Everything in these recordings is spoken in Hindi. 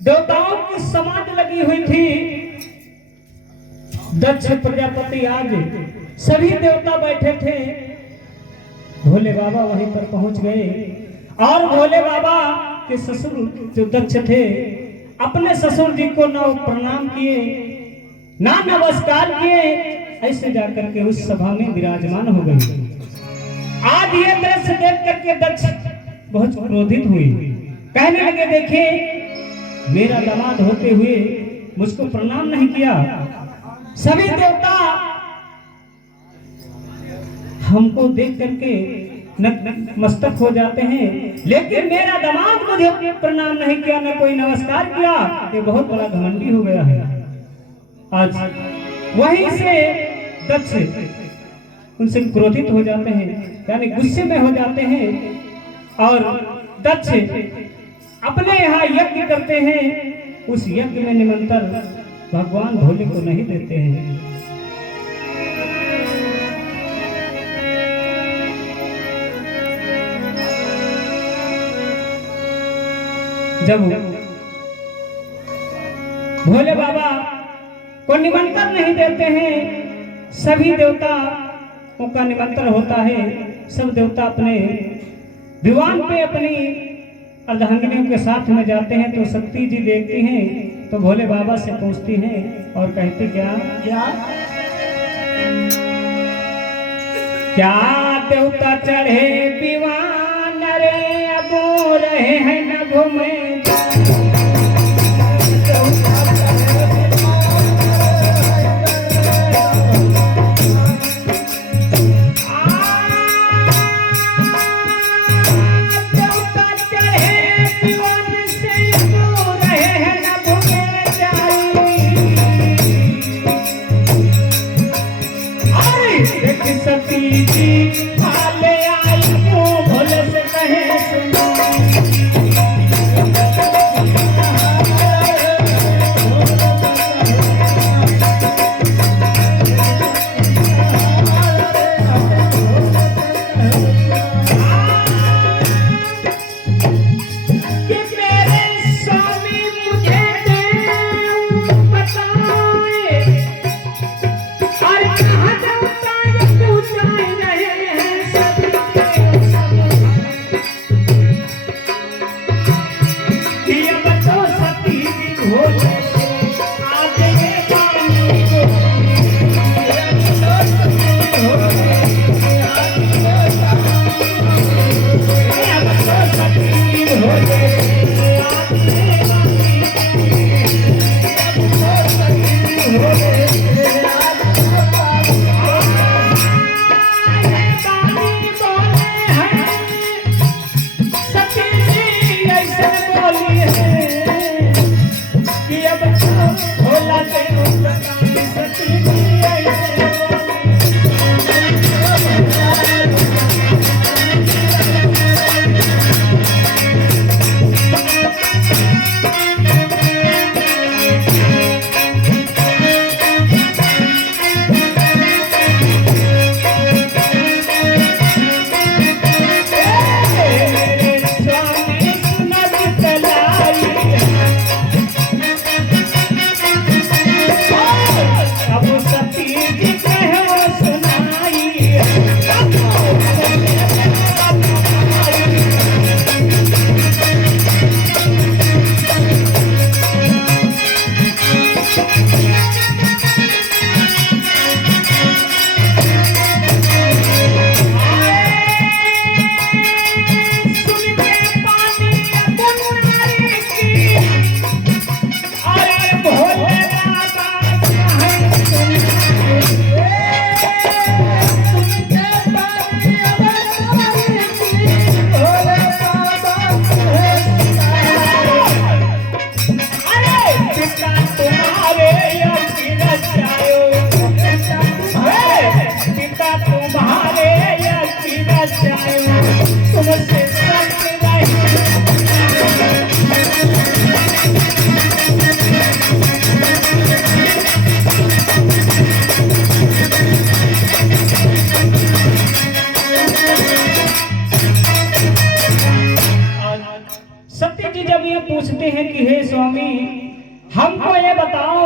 देवताओं की समाधि लगी हुई थी। दक्ष प्रजापति आज सभी देवता बैठे थे। भोले बाबा वहीं पर पहुंच गए और भोले बाबा के ससुर जो दक्ष थे अपने ससुर जी को न प्रणाम किए ना नमस्कार किए, ऐसे जाकर के उस सभा में विराजमान हो गए। आज ये दृश्य देख करके दक्ष बहुत क्रोधित हुए, कहने लगे देखिए मेरा दामाद होते हुए मुझको प्रणाम नहीं किया। सभी देवता हमको देख करके मस्तक हो जाते हैं, लेकिन मेरा दामाद मुझे प्रणाम नहीं किया, न कोई नमस्कार किया। ये बहुत बड़ा घमंडी हो गया है। आज वहीं से दक्ष उनसे क्रोधित हो जाते हैं, यानी गुस्से में हो जाते हैं और दक्ष अपने यहाँ यज्ञ करते हैं। उस यज्ञ में निमंत्रण भगवान भोले को नहीं देते हैं। जब भोले बाबा को निमंत्रण नहीं देते हैं, सभी देवताओं का निमंत्रण होता है। सब देवता अपने विमान पे अपनी अर्धांगिनियों के साथ में जाते हैं तो शक्ति जी देखती हैं तो भोले बाबा से पूछती हैं और कहती क्या क्या देवता चढ़े विमान रे अब रहे हैं न घूमे। सत्य जी जब ये पूछते हैं कि हे स्वामी हमको ये बताओ,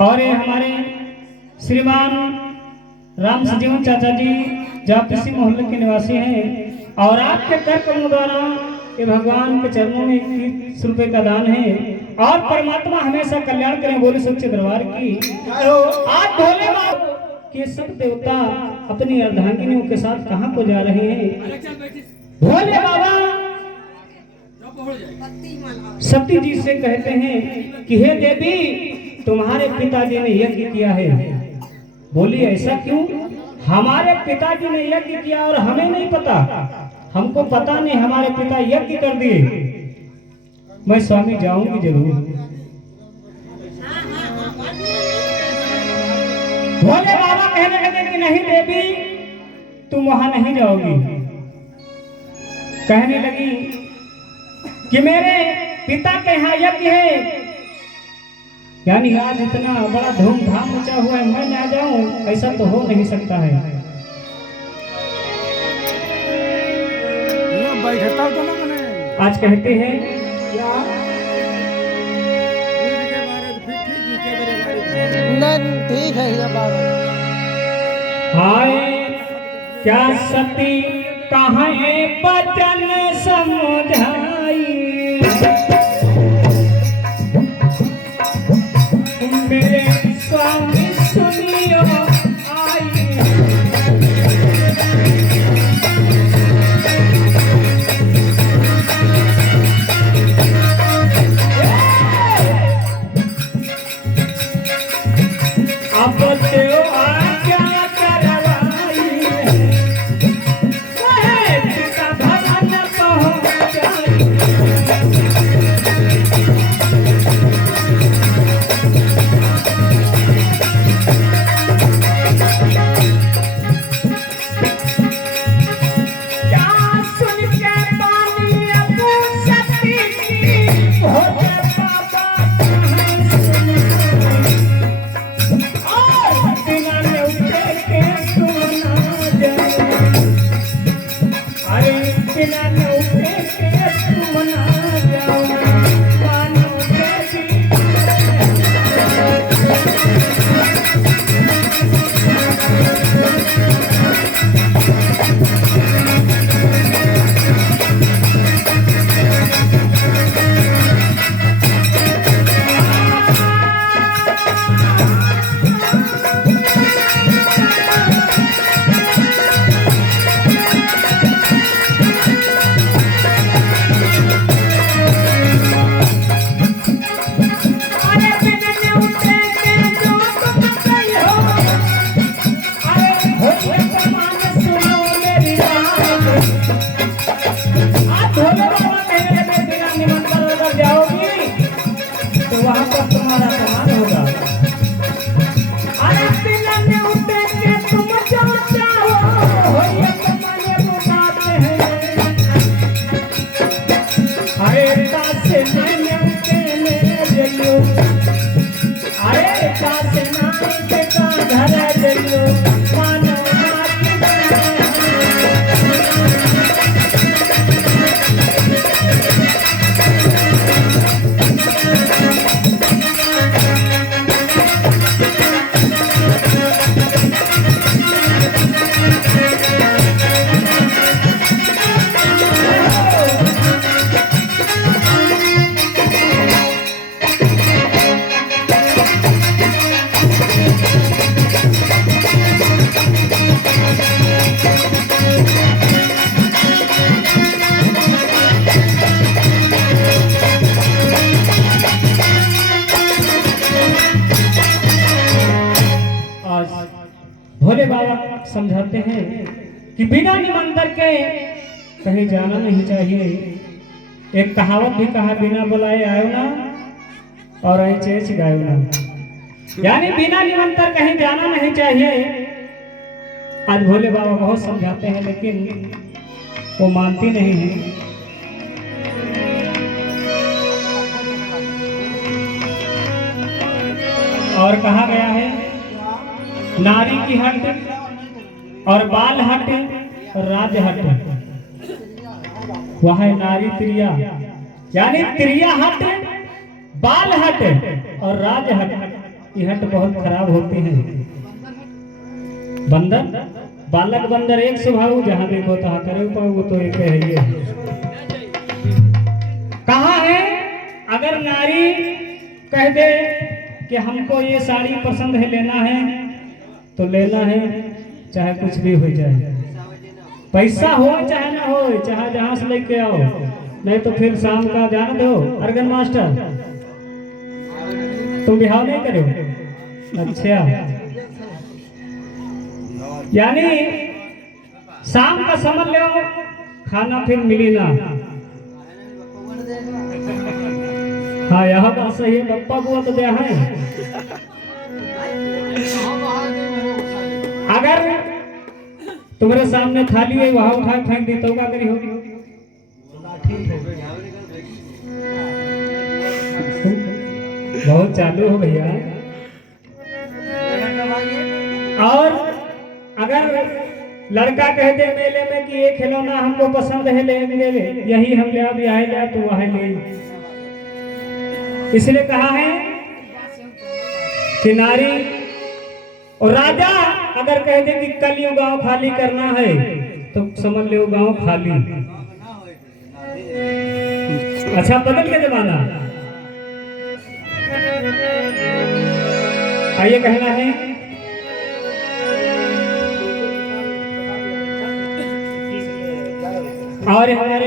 और ये हमारे श्रीमान राम सजीवन चाचा जी जो आप इसी मोहल्ले के निवासी हैं, और आपके कर कमों द्वारा ये भगवान के चरणों में 21 रुपए का दान है, और परमात्मा हमेशा कल्याण करें बोले सच्चे दरबार की। तो आज भोले बाबा के सब देवता अपनी अर्धांगिनियों के साथ कहां को जा रहे हैं? भोले बाबा सती जी से कहते हैं कि हे देवी तुम्हारे पिताजी ने यज्ञ किया है। बोली ऐसा क्यों? हमारे पिताजी ने यज्ञ किया और हमें नहीं पता। हमको पता नहीं, हमारे पिता यज्ञ कर दिए। मैं स्वामी जाऊंगी जरूर। भोले बाबा कहने लगे कि नहीं देवी तुम वहां नहीं जाओगी। कहने लगी कि मेरे पिता के यहाँ यज्ञ है, यानी आज इतना बड़ा धूमधाम मचा हुआ है, मैं ना जाऊं ऐसा तो हो नहीं सकता है। आज कहते हैं ठीक है हाय क्या सती कहाँ है बचन समझाई, मेरे स्वामी सुनियो आई। अब तो आज्ञा करवाई, पिता भवन पहुंचाई। भोले बाबा समझाते हैं कि बिना निमंत्रण के कहीं जाना नहीं चाहिए। एक कहावत भी कहा, बिना बुलाए आयो ना और ऐसे गायो ना, यानी बिना निमंत्रण कहीं जाना नहीं चाहिए। आज भोले बाबा बहुत समझाते हैं लेकिन वो मानती नहीं है। और कहा गया है नारी की हट और बाल हट राज हट। वह है नारी त्रिया, यानी त्रिया हट, बाल हट और राज हट। ये हट बहुत खराब होते हैं। बंदर, बालक बंदर एक स्वभाव, जहां देखो तहां करे पाओ, वो तो एक है ये। कहाँ है अगर नारी कह दे कि हमको ये साड़ी पसंद है, लेना है तो लेना है, चाहे कुछ भी हो जाए, पैसा हो चाहे ना हो, चाहे जहां से लेके आओ, नहीं तो फिर शाम का जान दो अर्गन मास्टर तुम बिहाव नहीं करो। अच्छा, यानी शाम का समझ लो खाना फिर मिली ना। हाँ यह बात सही है, पप्पा को तो दे है। अगर तुम्हारे सामने थाली है, वहां उठा फेंक दी तो क्या करी होगी? बहुत चालू हो भैया। और अगर लड़का कह दे मेले में कि ये खिलौना हमको पसंद है, ले यही हम ले भी आए ले, तो वह ले। इसलिए कहा है कि नारी और राजा अगर कह दे कि कल यू गांव खाली करना है, तो समझ लो गांव खाली। अच्छा, बदल के जमाना। आइए कहना है और हमारे